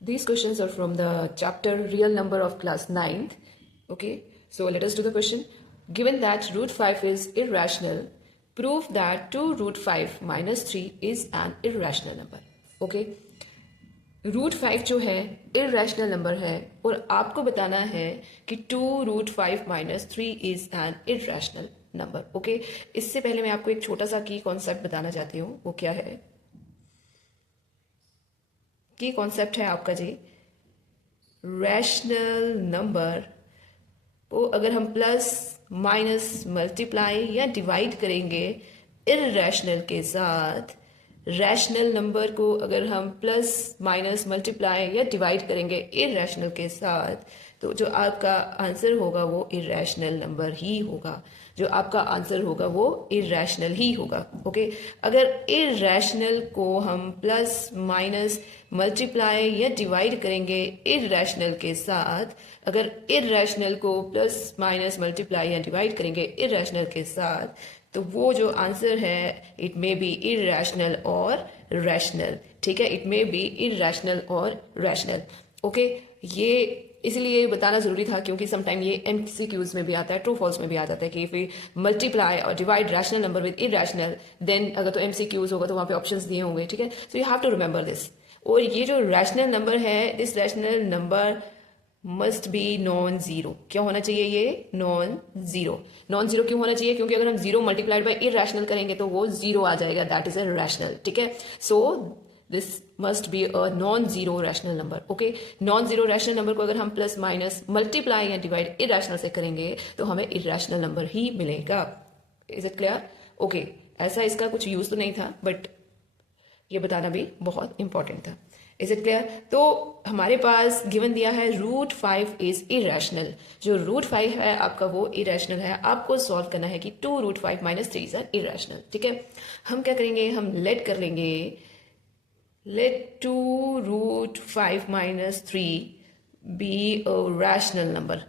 These questions are from the chapter Real Number of class 9th. Okay, so let us do the question. Given that root 5 is irrational, prove that 2 root 5 minus 3 is an irrational number. Okay, root 5 जो है irrational number है और आपको बताना है कि 2 root 5 minus 3 is an irrational number. Okay, इससे पहले मैं आपको एक छोटा सा की कॉन्सेप्ट बताना चाहती हूँ. वो क्या है? की कॉन्सेप्ट है आपका जी, रैशनल नंबर को अगर हम प्लस माइनस मल्टीप्लाई या डिवाइड करेंगे इरेशनल के साथ, रैशनल नंबर को अगर हम प्लस माइनस मल्टीप्लाई या डिवाइड करेंगे इरेशनल के साथ, तो जो आपका आंसर होगा वो इरेशनल नंबर ही होगा. जो आपका आंसर होगा वो इरेशनल ही होगा. ओके, अगर इरेशनल को हम प्लस माइनस मल्टीप्लाई या डिवाइड करेंगे इरेशनल के साथ, अगर इरेशनल को प्लस माइनस मल्टीप्लाई या डिवाइड करेंगे इरेशनल के साथ, तो वो जो आंसर है इट मे बी इरेशनल और रैशनल. ठीक है, इट मे बी इरेशनल और रैशनल. ओके, ये इसलिए बताना जरूरी था क्योंकि समटाइम ये एमसीक्यूज में भी आता है, ट्रू फॉल्स में भी आ जाता है कि इफ वी मल्टीप्लाई और divide rational number with irrational, then अगर तो एमसीक्यूज होगा तो वहां पे ऑप्शंस दिए होंगे. ठीक है, so you have to remember this. और ये जो रैशनल नंबर है, this rational number must be non zero. क्या होना चाहिए? ये नॉन जीरो. नॉन जीरो क्यों होना चाहिए? क्योंकि अगर हम जीरो मल्टीप्लाइड बाय इरेशनल करेंगे तो वो जीरो आ जाएगा. That is a rational. ठीक है, so this must be a non zero rational number. Okay, non zero rational number को अगर हम प्लस माइनस मल्टीप्लाई या डिवाइड इरेशनल से करेंगे तो हमें इरेशनल नंबर ही मिलेगा. Is it clear? ओके, ऐसा इसका कुछ यूज तो नहीं था, बट ये बताना भी बहुत इंपॉर्टेंट था. Is it clear? तो हमारे पास गिवन दिया है रूट 5 इज इरेशनल. जो रूट 5 है आपका वो इरेशनल है. आपको सॉल्व करना है कि 2 रूट 5 माइनस 3 इज इरेशनल. ठीक है, हम क्या करेंगे? हम लेट कर लेंगे, let 2 root 5 minus 3 be a rational number.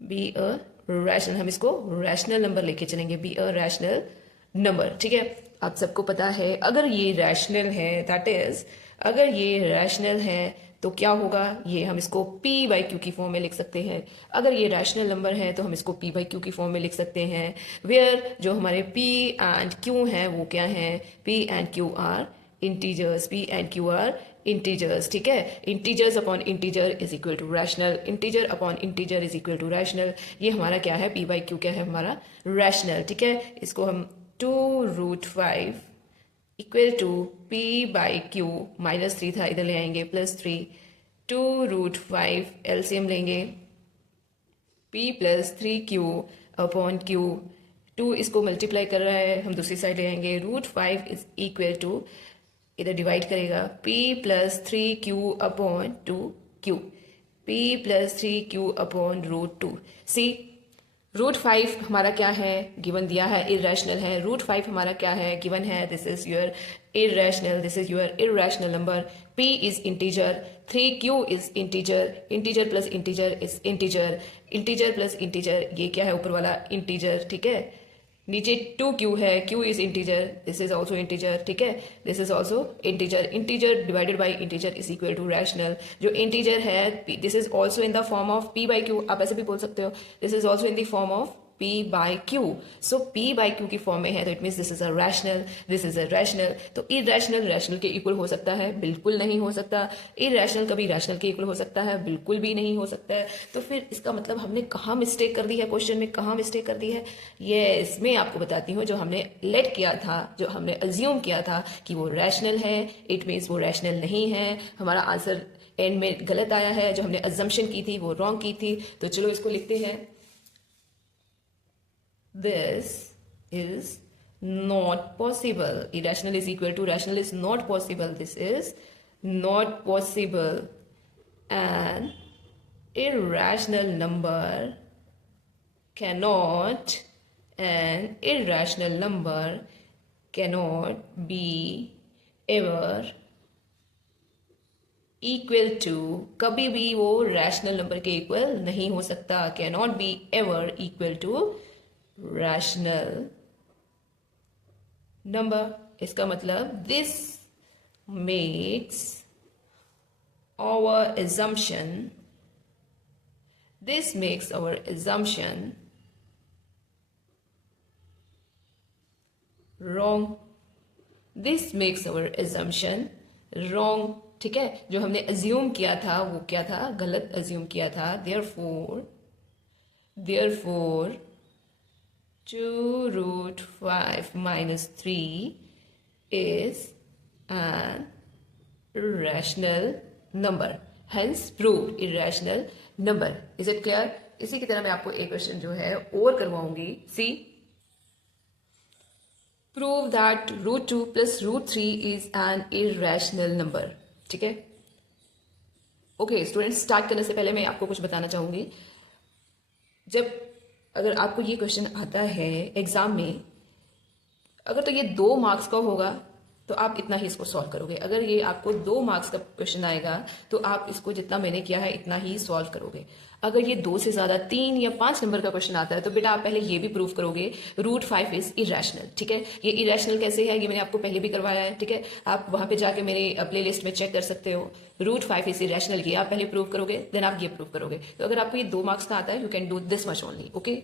Be a rational, हम इसको रैशनल नंबर लेके चलेंगे. Be a rational number. ठीक है, आप सबको पता है अगर ये रैशनल है, दैट इज अगर ये रैशनल है तो क्या होगा? ये हम इसको p बाई क्यू की फॉर्म में लिख सकते हैं. अगर ये रैशनल नंबर है तो हम इसको p बाई क्यू की फॉर्म में लिख सकते हैं. वेयर जो हमारे p एंड q हैं वो क्या हैं? p and q are integers. p and q are integers. ठीक है, integers upon integer is equal to rational. Integer upon integer is equal to rational. ये हमारा क्या है? p बाई क्यू क्या है? हमारा रैशनल. ठीक है, इसको हम 2 root 5 equal to p by q, minus 3 था इधर ले आएंगे, प्लस 3, 2 रूट 5 एलसीएम लेंगे, p plus 3q upon q. 2 इसको मल्टीप्लाई कर रहा है, हम दूसरी साइड ले आएंगे. रूट 5 इज इक्वल टू, इधर डिवाइड करेगा, p plus 3q upon 2q. p plus 3q upon root 2. See, root 5 हमारा क्या है? गिवन दिया है, इरेशनल है. रूट 5 हमारा क्या है? गिवन है. This is your irrational, this is your irrational number. p is integer, 3q is integer. Integer plus integer is integer. Integer plus integer, ये क्या है? ऊपर वाला इंटीजर. ठीक है, नीचे 2q है, q is integer, this is also integer. ठीक है, this is also integer. Integer divided by integer is equal to rational. जो इंटीजर है this is also in the form of p by Q. आप ऐसे भी बोल सकते हो, this is also in the form of p by Q. So p by Q की form में है तो it means this is a rational, this is a rational. तो इरेशनल रैशनल के इक्वल हो सकता है? बिल्कुल नहीं हो सकता. इरेशनल कभी रैशनल के इक्वल हो सकता है? बिल्कुल भी नहीं हो सकता है. तो फिर इसका मतलब हमने कहाँ मिस्टेक कर दी है? क्वेश्चन में कहाँ मिस्टेक कर दी है? ये इसमें आपको बताती हूँ. जो हमने लेट किया था, जो हमने अज्यूम किया था कि वो रैशनल है, इट मीन्स वो रैशनल नहीं है. हमारा आंसर एंड में गलत आया है. जो हमने अजम्पशन की थी वो रॉन्ग की थी. तो चलो इसको लिखते हैं. This is not possible. Irrational is equal to rational is not possible. This is not possible. An irrational number cannot, an irrational number cannot be ever equal to, कभी भी वो रैशनल नंबर के इक्वल नहीं हो सकता. Cannot be ever equal to rational number. इसका मतलब this makes our assumption, this makes our assumption wrong. This makes our assumption wrong. ठीक है, जो हमने assume किया था वो क्या था, गलत assume किया था. Therefore 2 root 5 minus 3 is an irrational number. Hence proved irrational number. Is it clear? इसी की तरह मैं आपको एक क्वेश्चन जो है और करवाऊंगी. See, prove that root 2 plus root 3 is an irrational number. ठीक है. ओके स्टूडेंट्स, स्टार्ट करने से पहले मैं आपको कुछ बताना चाहूंगी. जब अगर आपको ये क्वेश्चन आता है एग्जाम में, अगर तो ये 2 मार्क्स का होगा तो आप इतना ही इसको सॉल्व करोगे. अगर ये आपको 2 मार्क्स का क्वेश्चन आएगा तो आप इसको जितना मैंने किया है इतना ही सॉल्व करोगे. अगर ये 2 से ज्यादा 3 या 5 नंबर का क्वेश्चन आता है तो बेटा आप पहले ये भी प्रूव करोगे रूट 5 इज इरेशनल. ठीक है, ये इरेशनल कैसे है ये मैंने आपको पहले भी करवाया है. ठीक है, आप वहां पे जाके मेरे प्ले लिस्ट में चेक कर सकते हो. रूट 5 इज इरेशनल ये आप पहले प्रूव करोगे, देन आप ये प्रूव करोगे. तो अगर आपको ये 2 मार्क्स का आता है you can do this much only. Okay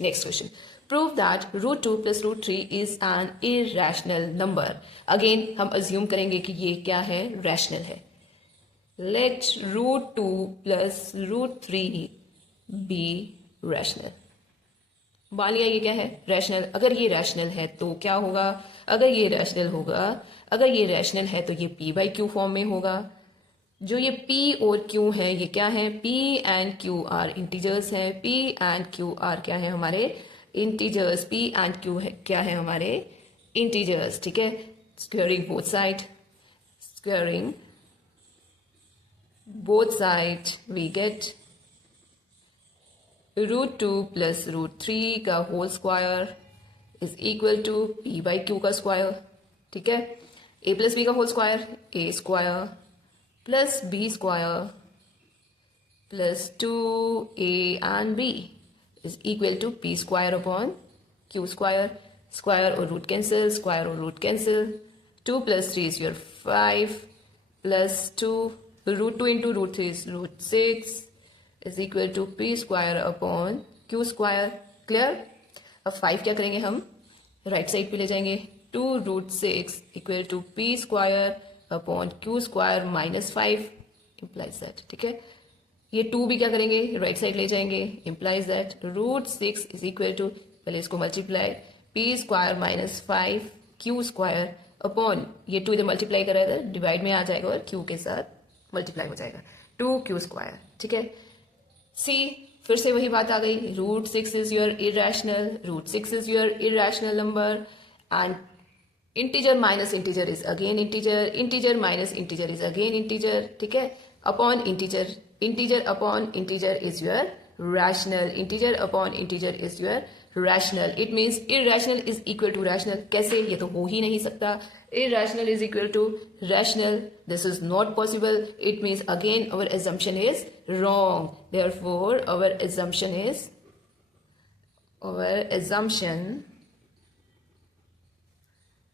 next question. Prove that root 2 plus root 3 is an irrational number. Again हम assume करेंगे कि ये क्या है, rational है. Let root 2 plus root 3 be rational. मान लिया ये क्या है, rational. अगर ये rational है तो क्या होगा, अगर ये rational होगा, अगर ये rational है तो ये p by q फॉर्म में होगा. जो ये p और q है ये क्या है, p and q are integers है. p and q are क्या है हमारे इंटीजर्स. p एंड q है क्या है हमारे इंटीजर्स. ठीक है, squaring both side we get root 2 plus root 3 का whole square is equal to p by q का स्क्वायर. ठीक है, a प्लस b का whole square a square plus b square plus 2a and b is equal to p square upon q square. Square or root cancel, square or root cancel. 2 plus 3 is your 5 plus 2. Root 2 into root 3 is root 6 is equal to p square upon q square. Clear? अब 5 क्या करेंगे हम, right side पे ले जाएंगे. 2 root 6 equal to p square upon q square minus 5 implies that. ठीक है, ये 2 भी क्या करेंगे, राइट साइड ले जाएंगे. Implies that root 6 is equal to, पहले इसको multiply, p square minus 5 q square upon ये 2 इधर मल्टीप्लाई कर रहा था, डिवाइड में आ जाएगा और q के साथ मल्टीप्लाई हो जाएगा 2q स्क्वायर. ठीक है, सी फिर से वही बात आ गई. Root 6 is your irrational, root 6 is your irrational number and integer minus integer is again integer, integer minus integer is again integer. ठीक है, upon integer, integer upon integer is your rational, integer upon integer is your rational. It means irrational is equal to rational. कैसे, ये तो हो ही नहीं सकता. Irrational is equal to rational, this is not possible. It means again our assumption is wrong. Therefore our assumption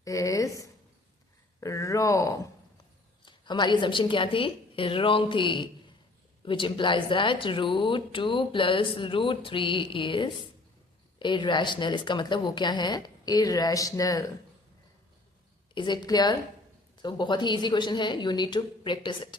is wrong. हमारी assumption क्या थी, wrong थी, which implies that root 2 plus root 3 is irrational. इसका मतलब वो क्या है, irrational. Is it clear? So बहुत ही easy question है, you need to practice it.